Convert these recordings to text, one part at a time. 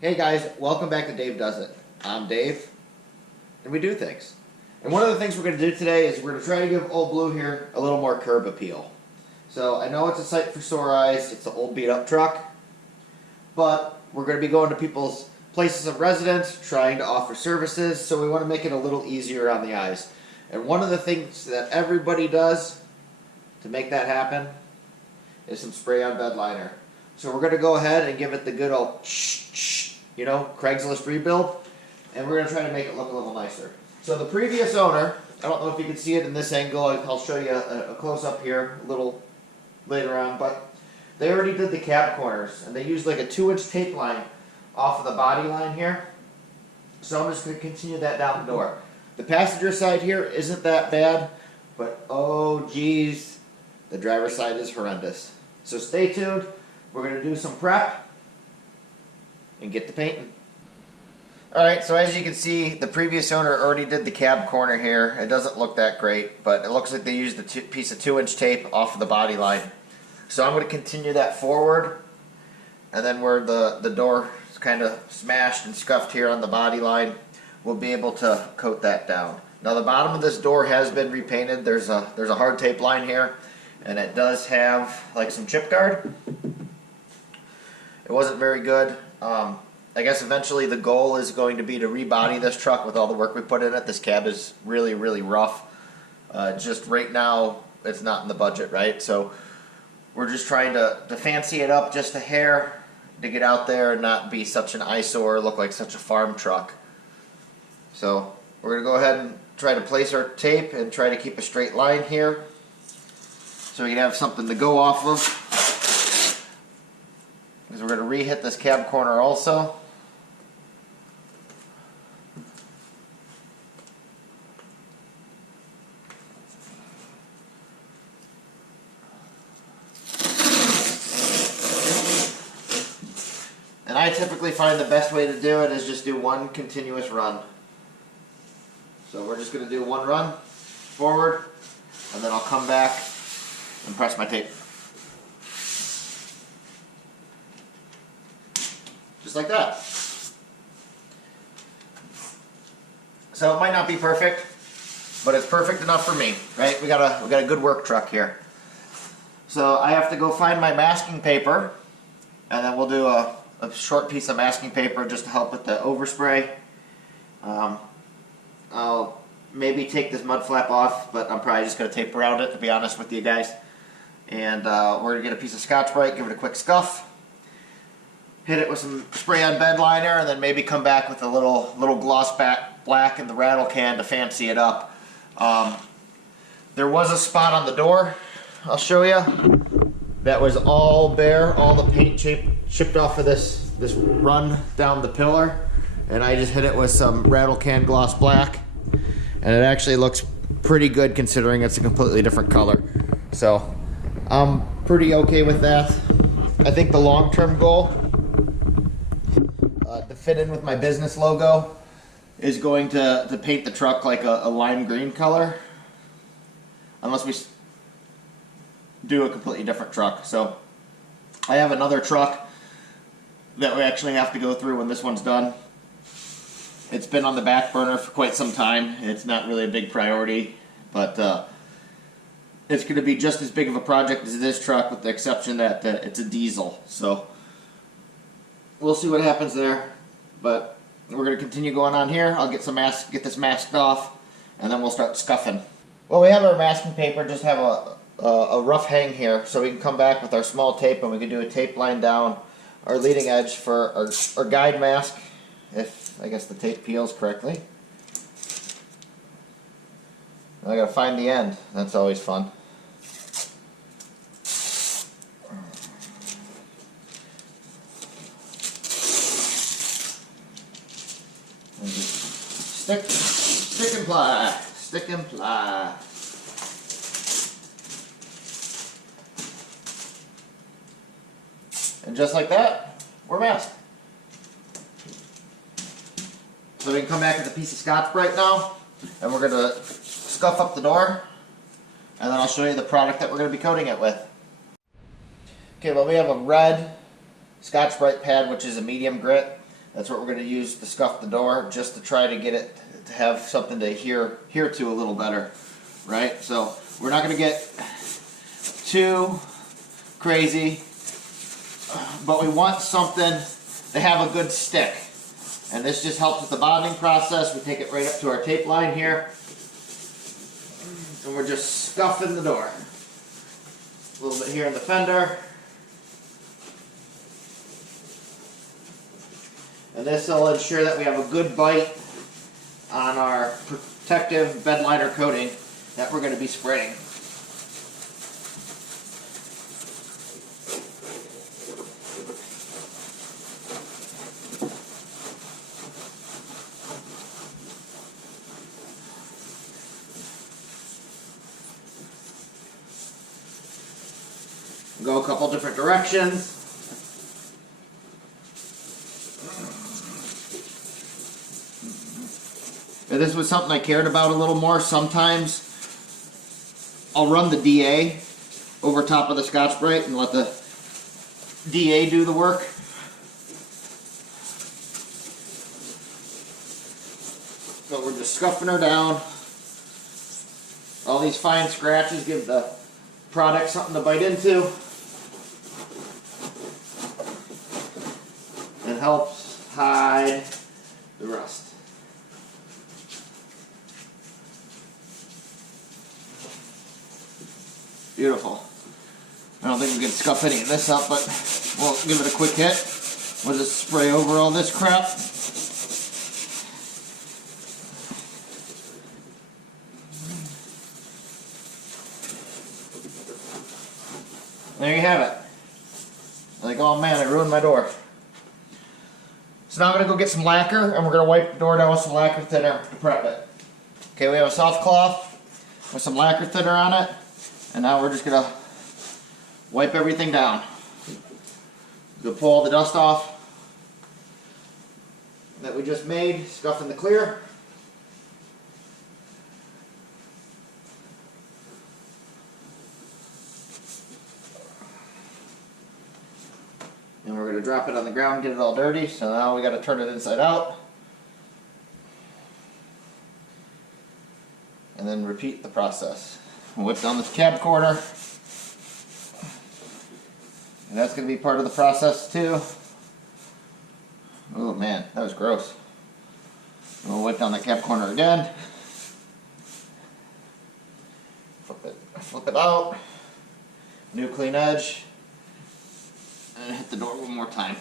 Hey guys, welcome back to Dave Does It. I'm Dave, and we do things. And one of the things we're going to do today is we're going to try to give Old Blue here a little more curb appeal. So I know it's a sight for sore eyes, it's an old beat up truck, but we're going to be going to people's places of residence, trying to offer services, so we want to make it a little easier on the eyes. And one of the things that everybody does to make that happen is some spray on Bedliner. So we're going to go ahead and give it the good old Craigslist rebuild, and we're going to try to make it look a little nicer. So the previous owner, I don't know if you can see it in this angle, I'll show you a close-up here a little later on, but they already did the cab corners, and they used like a 2-inch tape line off of the body line here. So I'm just going to continue that down the door. The passenger side here isn't that bad, but oh geez, the driver's side is horrendous. So stay tuned. We're going to do some prep and get to painting. Alright, so as you can see, the previous owner already did the cab corner here. It doesn't look that great, but it looks like they used a piece of 2-inch tape off of the body line. So I'm going to continue that forward, and then where the door is kind of smashed and scuffed here on the body line, we'll be able to coat that down. Now the bottom of this door has been repainted. There's a hard tape line here, and it does have like some chip guard. It wasn't very good. I guess eventually the goal is going to be to rebody this truck with all the work we put in it. This cab is really, really rough. Just right now, it's not in the budget, right? So we're just trying to fancy it up just a hair to get out there and not be such an eyesore, look like such a farm truck. So we're going to go ahead and try to place our tape and try to keep a straight line here so we can have something to go off of. Because we're going to re-hit this cab corner also. And I typically find the best way to do it is just do one continuous run. So we're just going to do one run forward, and then I'll come back and press my tape. Just like that. So it might not be perfect, but it's perfect enough for me, right? We got a good work truck here. So I have to go find my masking paper, and then we'll do a short piece of masking paper just to help with the overspray. I'll maybe take this mud flap off, but I'm probably just going to tape around it, to be honest with you guys. And we're going to get a piece of Scotch-Brite, give it a quick scuff. Hit it with some spray on Bedliner, and then maybe come back with a little gloss black in the rattle can to fancy it up. There was a spot on the door, I'll show you, that was all bare, all the paint chipped off of this run down the pillar, and I just hit it with some rattle can gloss black, and it actually looks pretty good considering it's a completely different color. So I'm pretty okay with that. I think the long-term goal to fit in with my business logo is going to paint the truck like a lime green color, unless we do a completely different truck. So I have another truck that we actually have to go through when this one's done. It's been on the back burner for quite some time. It's not really a big priority, but it's going to be just as big of a project as this truck, with the exception that it's a diesel. So we'll see what happens there, but we're going to continue going on here. I'll get this masked off, and then we'll start scuffing. Well, we have our masking paper, just have a rough hang here, so we can come back with our small tape and we can do a tape line down our leading edge for our guide mask, if I guess the tape peels correctly. I gotta find the end. That's always fun. And just stick and ply, stick and ply. And just like that, we're masked. So we can come back with a piece of Scotch-Brite now, and we're going to scuff up the door, and then I'll show you the product that we're going to be coating it with. Okay, well, we have a red Scotch-Brite pad, which is a medium grit. That's what we're going to use to scuff the door, just to try to get it to have something to adhere to a little better, right? So we're not going to get too crazy, but we want something to have a good stick. And this just helps with the bonding process. We take it right up to our tape line here, and we're just scuffing the door. A little bit here in the fender. And this will ensure that we have a good bite on our protective Bedliner coating that we're going to be spraying. Go a couple different directions. If this was something I cared about a little more, sometimes I'll run the DA over top of the Scotch-Brite and let the DA do the work. So we're just scuffing her down. All these fine scratches give the product something to bite into. And helps hide the rust. Beautiful. I don't think we can scuff any of this up, but we'll give it a quick hit. We'll just spray over all this crap. There you have it. Like, oh man, I ruined my door. So now I'm going to go get some lacquer, and we're going to wipe the door down with some lacquer thinner to prep it. Okay, we have a soft cloth with some lacquer thinner on it. And now we're just going to wipe everything down. We'll pull all the dust off that we just made, scuff in the clear. And we're going to drop it on the ground, get it all dirty. So now we got to turn it inside out. And then repeat the process. Whip down this cab corner, and that's going to be part of the process too. Oh man, that was gross. We'll whip down that cab corner again. Flip it out. New clean edge, and hit the door one more time.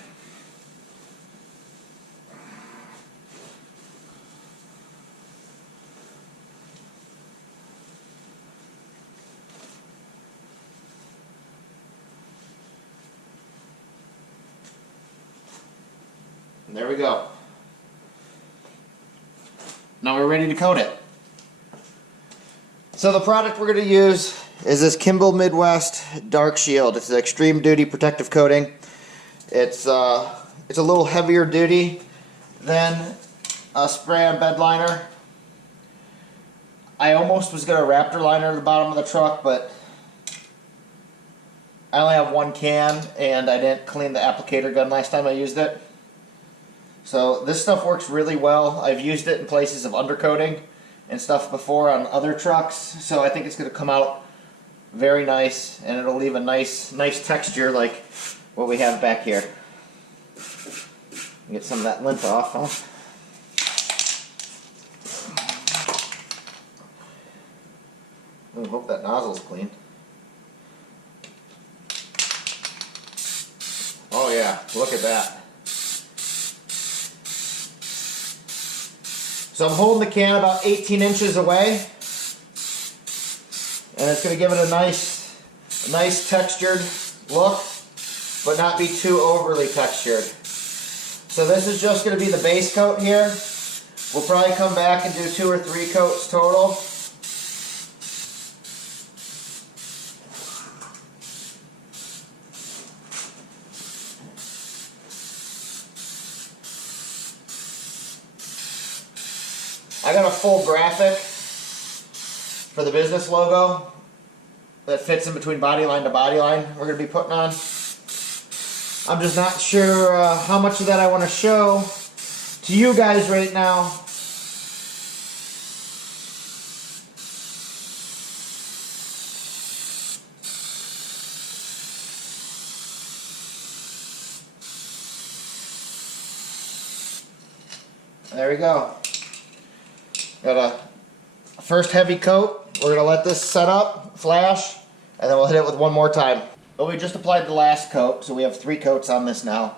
And there we go. Now we're ready to coat it. So the product we're going to use is this Kimball Midwest Dark Shield. It's an extreme duty protective coating. It's a little heavier duty than a spray-on bed liner. I almost was going to Raptor liner at the bottom of the truck, but I only have one can and I didn't clean the applicator gun last time I used it. So this stuff works really well. I've used it in places of undercoating and stuff before on other trucks, so I think it's going to come out very nice, and it'll leave a nice texture like what we have back here. Get some of that lint off, huh? I hope that nozzle's clean. Oh yeah, look at that. So I'm holding the can about 18 inches away, and it's going to give it a nice textured look, but not be too overly textured. So this is just going to be the base coat here. We'll probably come back and do 2 or 3 coats total. I got a full graphic for the business logo that fits in between body line to body line we're going to be putting on. I'm just not sure how much of that I want to show to you guys right now. There we go. Got a first heavy coat. We're gonna let this set up, flash, and then we'll hit it with one more time. But we just applied the last coat, so we have 3 coats on this now.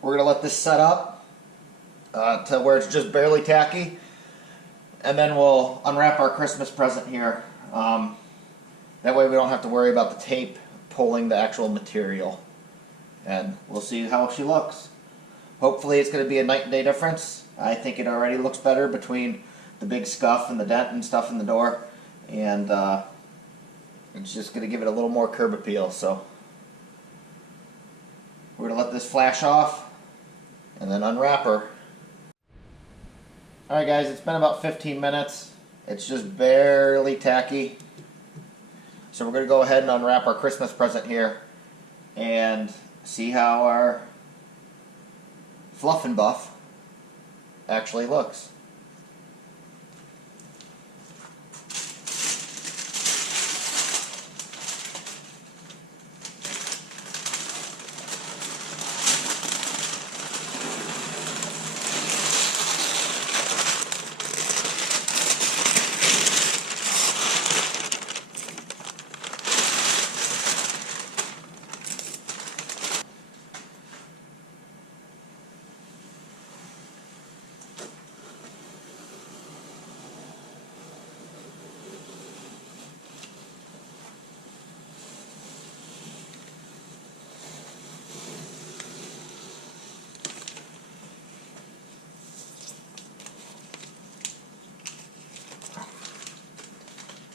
We're gonna let this set up to where it's just barely tacky, and then we'll unwrap our Christmas present here. That way we don't have to worry about the tape pulling the actual material. And we'll see how she looks. Hopefully it's going to be a night and day difference. I think it already looks better between the big scuff and the dent and stuff in the door. And it's just going to give it a little more curb appeal. So we're going to let this flash off and then unwrap her. Alright guys, it's been about 15 minutes. It's just barely tacky. So we're going to go ahead and unwrap our Christmas present here and see how our Fluff Buff actually looks.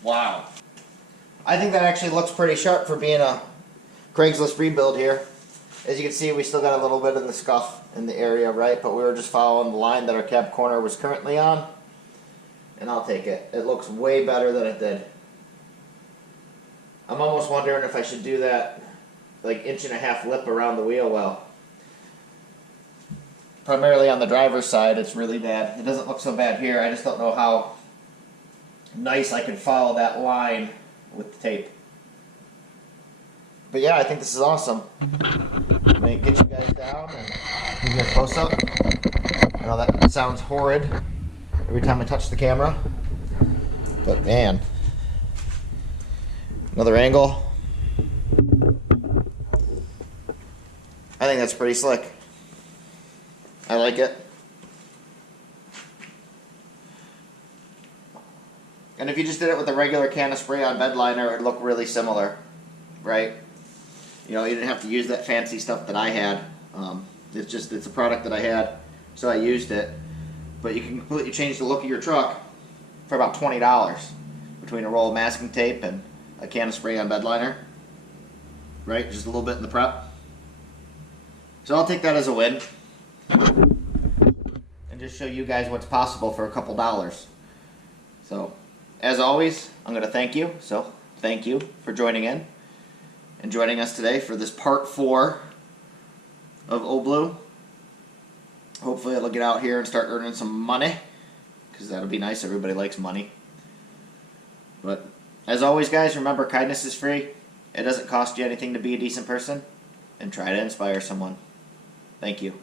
Wow. I think that actually looks pretty sharp for being a Craigslist rebuild here. As you can see, we still got a little bit of the scuff in the area, right? But we were just following the line that our cab corner was currently on. And I'll take it. It looks way better than it did. I'm almost wondering if I should do that like 1.5 inch lip around the wheel well. Primarily on the driver's side, it's really bad. It doesn't look so bad here. I just don't know how nice I can follow that line with the tape. But yeah, I think this is awesome. Let me get you guys down and give you a close up. I know that sounds horrid every time I touch the camera, but man, another angle. I think that's pretty slick. I like it. And if you just did it with a regular can of spray on Bedliner, it would look really similar, right? You know, you didn't have to use that fancy stuff that I had. It's a product that I had, so I used it. But you can completely change the look of your truck for about $20 between a roll of masking tape and a can of spray on Bedliner, right? Just a little bit in the prep. So I'll take that as a win and just show you guys what's possible for a couple dollars. So, as always, I'm going to thank you. So, thank you for joining in and joining us today for this part 4 of Old Blue. Hopefully it'll get out here and start earning some money, because that'll be nice. Everybody likes money. But, as always, guys, remember, kindness is free. It doesn't cost you anything to be a decent person. And try to inspire someone. Thank you.